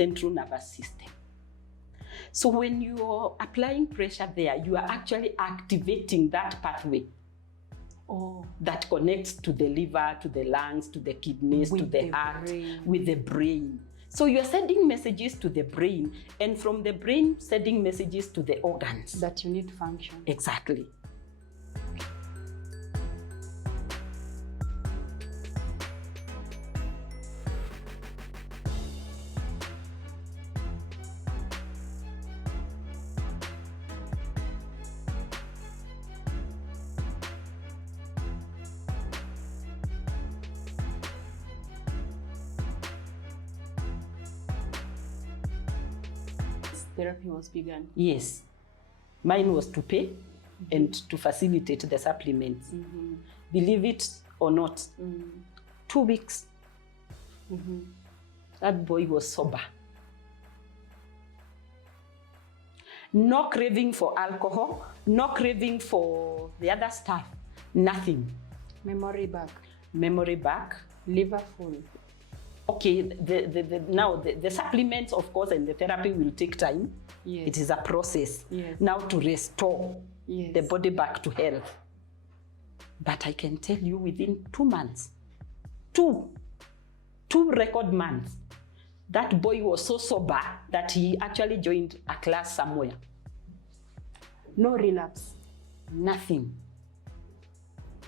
central nervous system. So when you're applying pressure there, you are actually activating that pathway that connects to the liver, to the lungs, to the kidneys, to the heart, with the brain. So you're sending messages to the brain, and from the brain sending messages to the organs. That you need to function. Exactly. Therapy was begun. Yes. Mine was to pay and to facilitate the supplements. Believe it or not, 2 weeks, that boy was sober. No craving for alcohol, no craving for the other stuff, nothing. Memory back. Memory back. Liver full. Okay, now the supplements, of course, and the therapy will take time. Yes. It is a process now to restore the body back to health. But I can tell you within 2 months, two record months, that boy was so sober that he actually joined a class somewhere. No relapse. Nothing.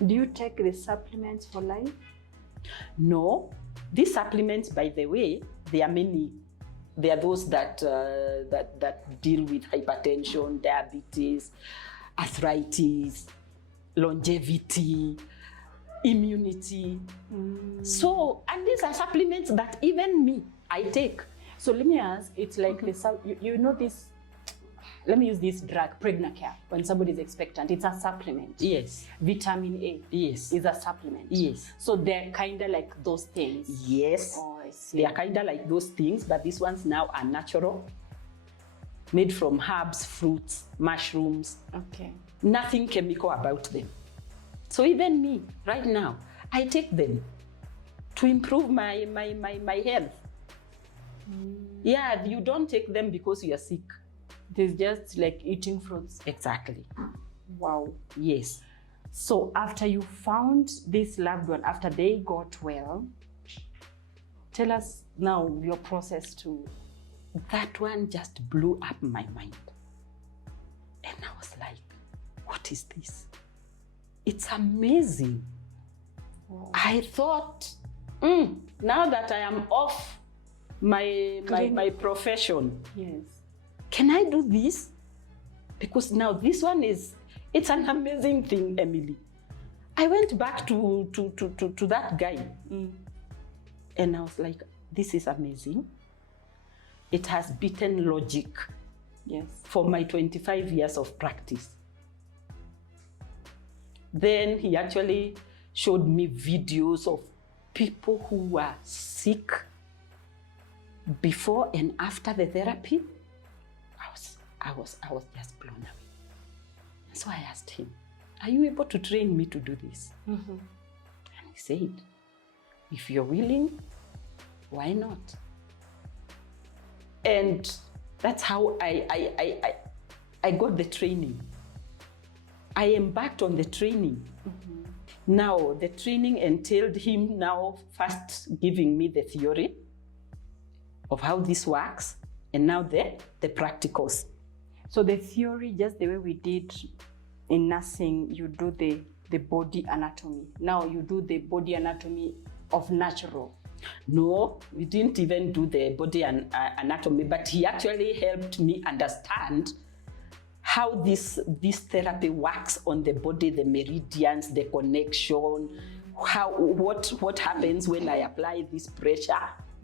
Do you take the supplements for life? No. These supplements, by the way, there are many. There are those that deal with hypertension, diabetes, arthritis, longevity, immunity. So, and these are supplements that even me, I take. So let me ask, it's like, you know this, let me use this drug, Pregnacare, when somebody is expectant, it's a supplement. Yes. Vitamin A. Yes. Is a supplement. Yes. So they're kind of like those things. Yes. Oh, I see. They are kind of like those things, but these ones now are natural, made from herbs, fruits, mushrooms. Okay. Nothing chemical about them. So even me, right now, I take them to improve my health. Yeah, you don't take them because you are sick. It is just like eating fruits. Exactly. Wow. Yes. So after you found this loved one, after they got well, tell us now your process to... That one just blew up my mind. And I was like, what is this? It's amazing. Wow. I thought, now that I am off my profession, yes, can I do this? Because now this one it's an amazing thing, Emily. I went back to that guy and I was like, this is amazing. It has beaten logic. Yes. For my 25 years of practice. Then he actually showed me videos of people who were sick before and after the therapy. I was just blown away. And so I asked him, are you able to train me to do this? And he said, if you're willing, why not? And that's how I got the training. I embarked on the training. Now, the training entailed him now first giving me the theory of how this works, and now the practicals. So the theory, just the way we did in nursing, you do the body anatomy. Now you do the body anatomy of natural. No, we didn't even do the body anatomy, but he actually helped me understand how this therapy works on the body, the meridians, the connection, what happens when I apply this pressure.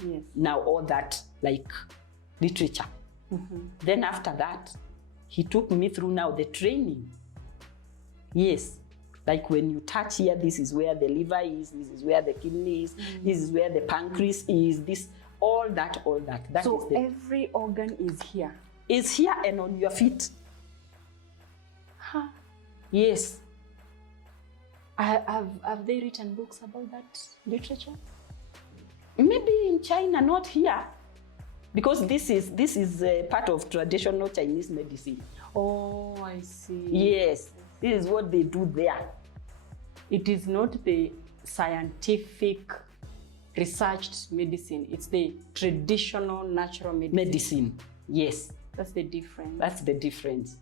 Yes. Now all that, like literature. Then after that, he took me through now the training. Yes. Like when you touch here, this is where the liver is, this is where the kidney is, this is where the pancreas is, this, all that. That so is every organ is here? Is here and on your feet. Huh. Yes. Have they written books about that literature? Maybe in China, not here. because this is part of traditional Chinese medicine. Oh, I see. Yes, this is what they do there. It is not the scientific researched medicine. It's the traditional natural medicine. Yes. That's the difference. That's the difference.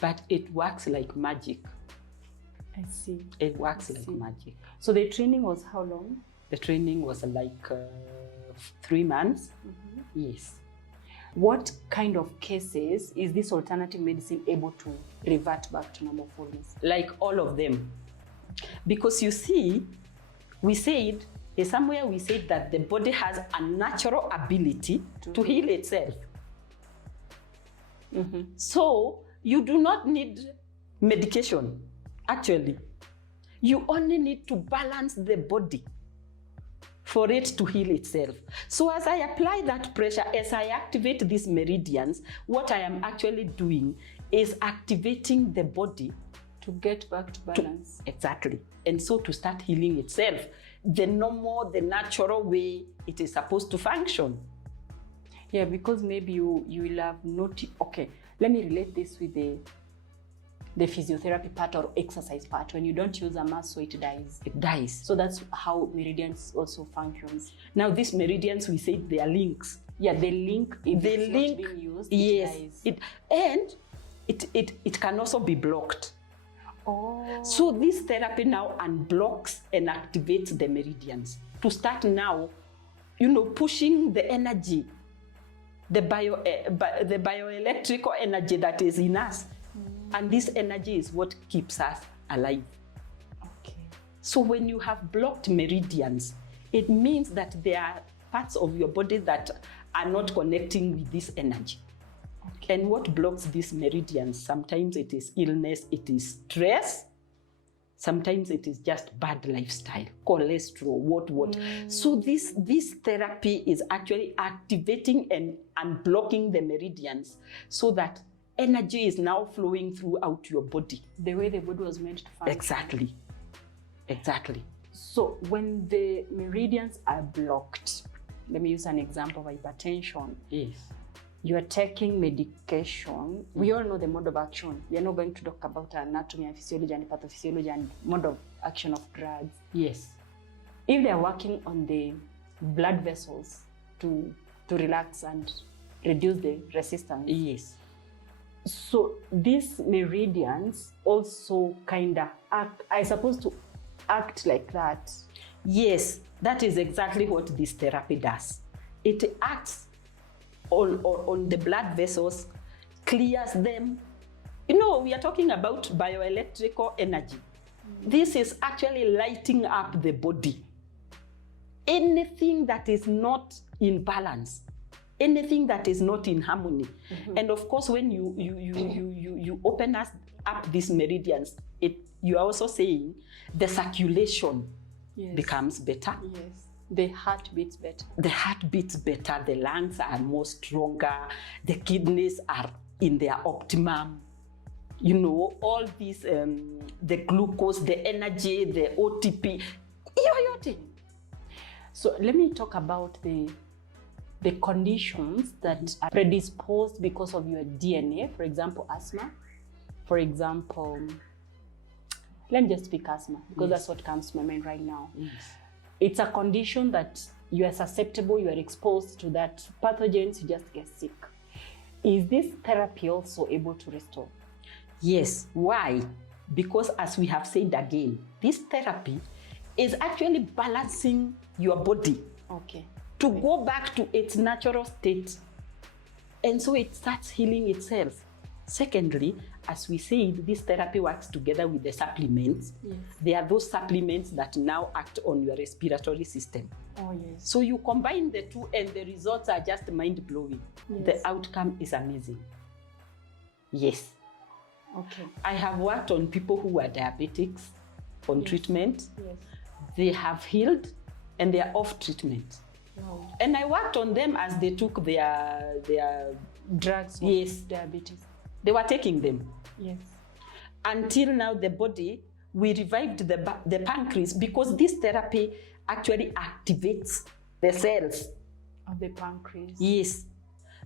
But it works like magic. I see. It works like magic. So the training was how long? The training was like 3 months. Yes. What kind of cases is this alternative medicine able to revert back to normal fullness? Like all of them. Because you see, we said, somewhere we said that the body has a natural ability to heal itself. So you do not need medication, actually. You only need to balance the body for it to heal itself. So as I apply that pressure, as I activate these meridians, what I am actually doing is activating the body to get back to balance. Exactly. And so to start healing itself, the normal, the natural way it is supposed to function. Yeah, because maybe you will have noticed. Okay, let me relate this with the physiotherapy part or exercise part. When you don't use a muscle, it dies. It dies. So that's how meridians also functions. Now these meridians, we say they are links. Yeah, they link. If they it's link. Not being used, Yes. It dies. It can also be blocked. Oh. So this therapy now unblocks and activates the meridians to start now, pushing the energy, the bioelectrical energy that is in us. And this energy is what keeps us alive. Okay. So when you have blocked meridians, it means that there are parts of your body that are not connecting with this energy. Okay. And what blocks these meridians? Sometimes it is illness, it is stress. Sometimes it is just bad lifestyle, cholesterol, what. So this therapy is actually activating and unblocking the meridians so that energy is now flowing throughout your body. The way the body was meant to function. Exactly. So when the meridians are blocked, let me use an example of hypertension. Yes. You are taking medication. We all know the mode of action. We are not going to talk about anatomy and physiology and pathophysiology and mode of action of drugs. Yes. If they are working on the blood vessels to relax and reduce the resistance. Yes. So these meridians also kind of act, I suppose, to act like that. Yes, that is exactly what this therapy does. It acts on the blood vessels, clears them. We are talking about bioelectrical energy. This is actually lighting up the body. Anything that is not in balance, anything that is not in harmony. And of course, when you open up these meridians, you are also saying the circulation becomes better. Yes. The heart beats better. The heart beats better, the lungs are more stronger, the kidneys are in their optimum. All these, the glucose, the energy, the OTP. So let me talk about the conditions that are predisposed because of your DNA. For example, asthma. For example, let me just speak asthma because that's what comes to my mind right now. Yes. It's a condition that you are susceptible, you are exposed to that pathogens, you just get sick. Is this therapy also able to restore? Yes. Why? Because as we have said again, this therapy is actually balancing your body. Okay. To go back to its natural state. And so it starts healing itself. Secondly, as we said, this therapy works together with the supplements. Yes. There are those supplements that now act on your respiratory system. Oh, yes. So you combine the two and the results are just mind-blowing. Yes. The outcome is amazing. Yes. Okay. I have worked on people who are diabetics on treatment. Yes. They have healed and they are off treatment. Wow. And I worked on them as they took their drugs. Yes. Diabetes. They were taking them. Yes. Until now, the body, we revived the pancreas because this therapy actually activates the cells Of the pancreas. Yes.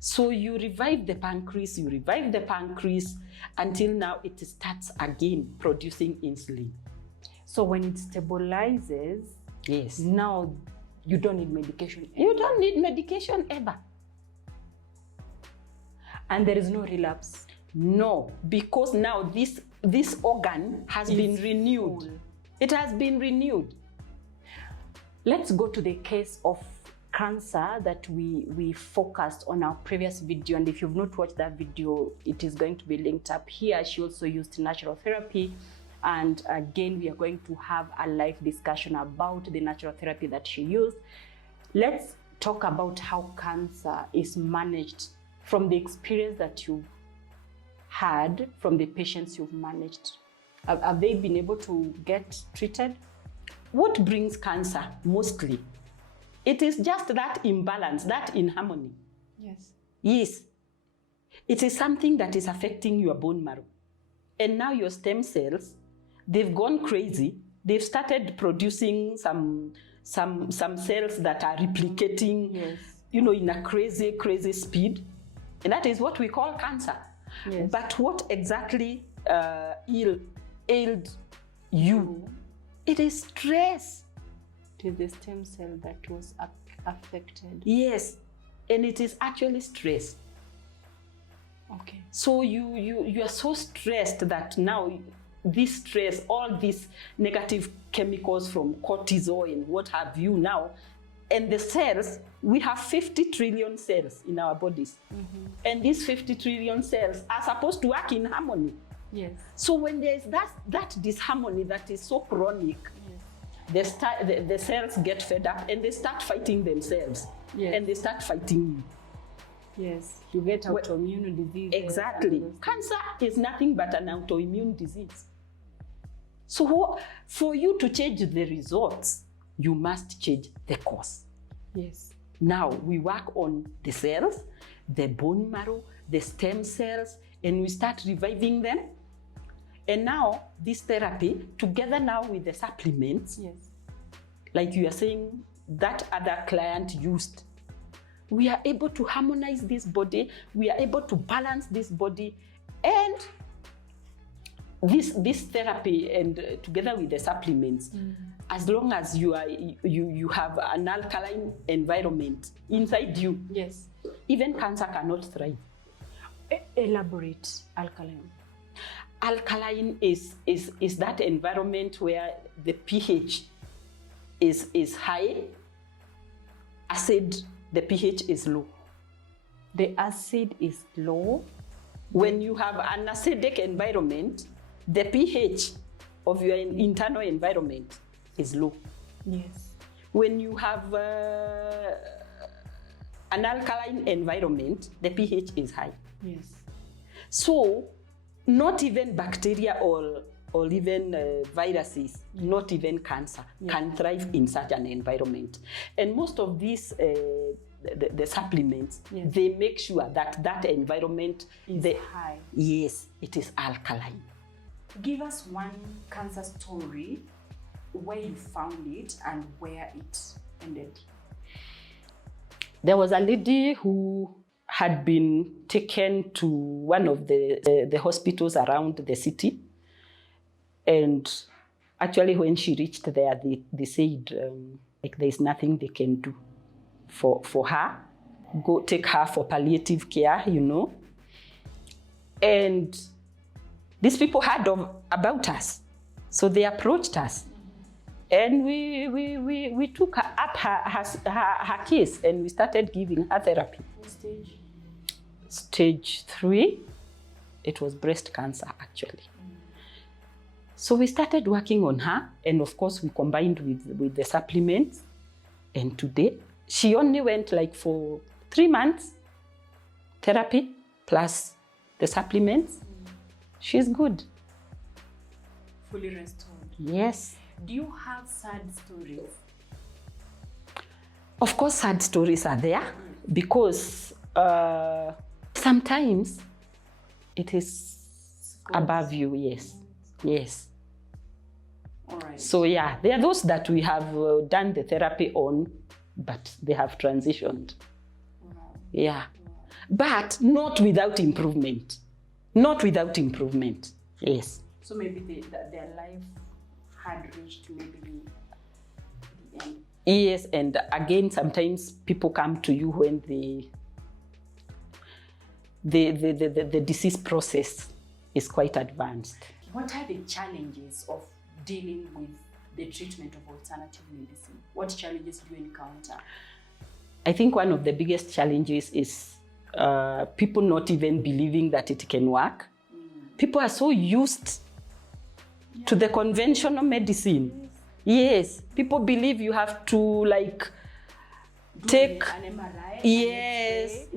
So you revive the pancreas until now it starts again producing insulin. So when it stabilizes, Yes. now you don't need medication. You don't need medication ever. And there is no relapse. No, because now this organ has been renewed. Full. It has been renewed. Let's go to the case of cancer that we focused on our previous video. And if you've not watched that video, it is going to be linked up here. She also used natural therapy. And again, we are going to have a live discussion about the natural therapy that she used. Let's talk about how cancer is managed from the experience that you've had from the patients you've managed. Have they been able to get treated? What brings cancer mostly? It is just that imbalance, that inharmony. Yes. Yes. It is something that is affecting your bone marrow. And now your stem cells, they've gone crazy. They've started producing some cells that are replicating, Yes. in a crazy speed. And that is what we call cancer. Yes. But what exactly ailed you? It is stress. It is the stem cell that was affected. Yes. And it is actually stress. Okay. So you are so stressed that now this stress, all these negative chemicals from cortisol and what have you now, and the cells, we have 50 trillion cells in our bodies. Mm-hmm. And these 50 trillion cells are supposed to work in harmony. Yes. So when there is that disharmony that is so chronic, yes, the cells get fed up and they start fighting themselves. Yes. And they start fighting you. Yes, you get autoimmune disease. Exactly. Cancer is nothing but an autoimmune disease. So for you to change the results, you must change the cause. Yes. Now we work on the cells, the bone marrow, the stem cells, and we start reviving them. And now this therapy, together now with the supplements, yes, like you are saying that other client used, we are able to harmonize this body, we are able to balance this body, and this therapy and together with the supplements, as long as you have an alkaline environment inside you, yes, even cancer cannot thrive. Elaborate alkaline. Alkaline is that environment where the pH is high, acid, the pH is low. The acid is low. When you have an acidic environment, the pH of your internal environment is low. Yes. When you have an alkaline environment, the pH is high. Yes. So, not even bacteria or even viruses, not even cancer, can thrive in such an environment. And most of these, the supplements, they make sure that environment is high. Yes, it is alkaline. Give us one cancer story where you found it and where it ended. There was a lady who had been taken to one of the hospitals around the city. And actually when she reached there, they said, there's nothing they can do for her. Go take her for palliative care, And these people heard about us. So they approached us. And we took up her case and we started giving her therapy. What stage? Stage 3, it was breast cancer actually. So we started working on her, and of course we combined with the supplements. And today, she only went for 3 months therapy plus the supplements. She's good. Fully restored. Yes. Do you have sad stories? Of course, sad stories are there because sometimes it is above you, yes. Yes. All right. So yeah, there are those that we have done the therapy on, but they have transitioned. Yeah. But not without improvement. Not without improvement. Yes. So maybe their life had reached maybe the end. Yes, and again, sometimes people come to you when the disease process is quite advanced. What are the challenges of dealing with the treatment of alternative medicine? What challenges do you encounter? I think one of the biggest challenges is people not even believing that it can work. People are so used to the conventional medicine. Yes, people believe you have to like take an MRI, yes,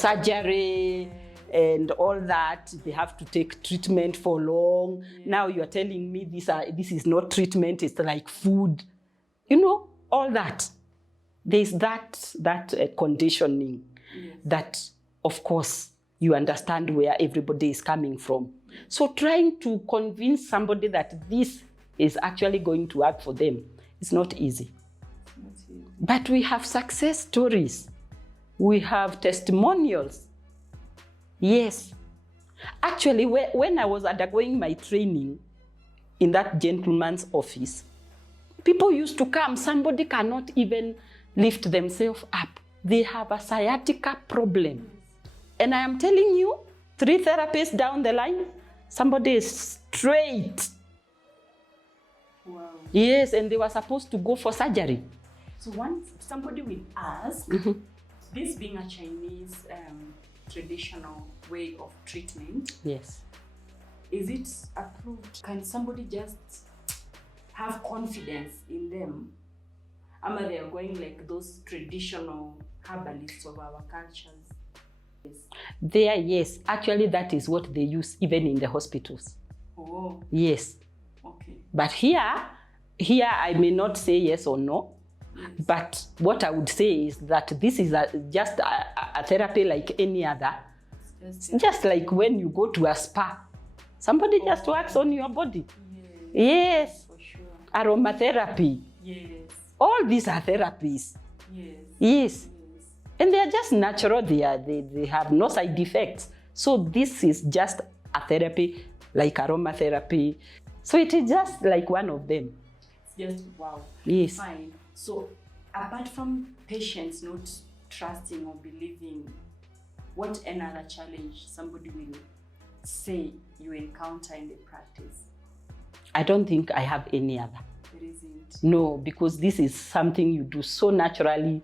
surgery and all that. They have to take treatment for long. Now you are telling me this is not treatment, it's like food. You know, all that. There's that conditioning that, of course, you understand where everybody is coming from. So trying to convince somebody that this is actually going to work for them is not easy. But we have success stories. We have testimonials. Yes. Actually, when I was undergoing my training in that gentleman's office, people used to come. Somebody cannot even lift themselves up. They have a sciatica problem. And I am telling you, 3 therapists down the line, somebody is straight. Wow. Yes, and they were supposed to go for surgery. So once somebody will ask, this being a Chinese traditional way of treatment, yes, is it approved? Can somebody just have confidence in them? Am they are going like those traditional herbalists of our cultures? Yes. Yes. Actually, that is what they use even in the hospitals. Oh. Yes. Okay. But here I may not say yes or no. Yes. But what I would say is that this is just a therapy like any other. Just like when you go to a spa. Somebody just works on your body. Yes. For sure. Aromatherapy. Yes. All these are therapies. Yes. Yes. And they are just natural. They have no side effects. So this is just a therapy like aromatherapy. So it is just like one of them. It's just wow. Yes. Fine. So apart from patients not trusting or believing, what another challenge somebody will say you encounter in the practice? I don't think I have any other. There isn't. No, because this is something you do so naturally,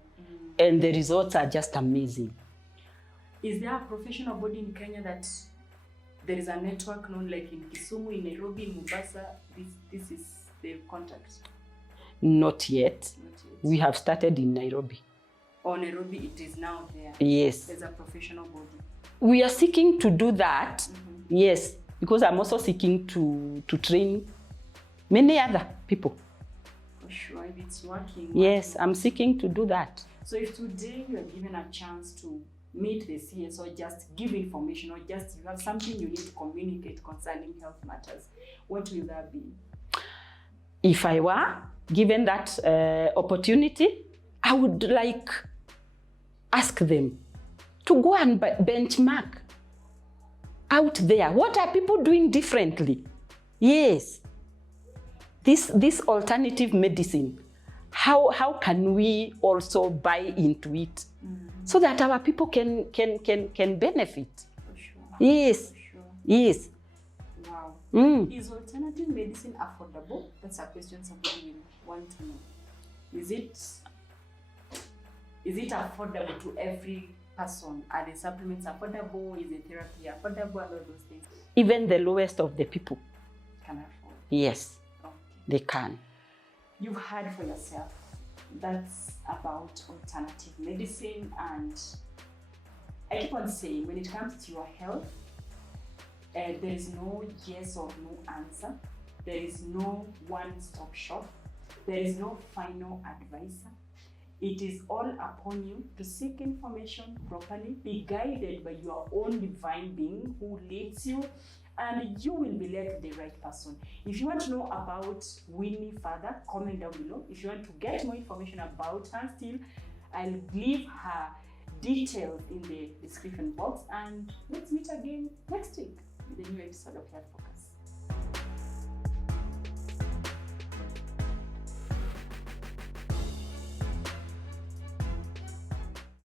and the results are just amazing. Is there a professional body in Kenya that there is a network known like in Kisumu, in Nairobi, in Mombasa? This is the contact? Not yet. Not yet. We have started in Nairobi. Oh, Nairobi, it is now there. Yes. There's a professional body. We are seeking to do that. Yes, because I'm also seeking to train many other people. For sure, if it's working. Yes, I'm seeking to do that. So if today you are given a chance to meet the CS or just give information or just you have something you need to communicate concerning health matters, what will that be? If I were given that opportunity, I would like ask them to go and benchmark out there. What are people doing differently? Yes. This alternative medicine, how can we also buy into it so that our people can benefit? For sure. Yes. For sure. Yes. Wow. Is alternative medicine affordable? That's a question somebody will want to know. Is it affordable to every person? Are the supplements affordable? Is the therapy affordable? All those things. Even the lowest of the people Can afford. Yes, Okay. they can. You've heard for yourself. That's about alternative medicine, and I keep on saying when it comes to your health, there is no yes or no answer. There is no one-stop shop. There is no final advisor. It is all upon you to seek information properly, be guided by your own divine being who leads you, and you will be led to the right person. If you want to know about Winnie further, comment down below. If you want to get more information about her still, I'll leave her details in the description box, and let's meet again next week with a new episode of Health Focus.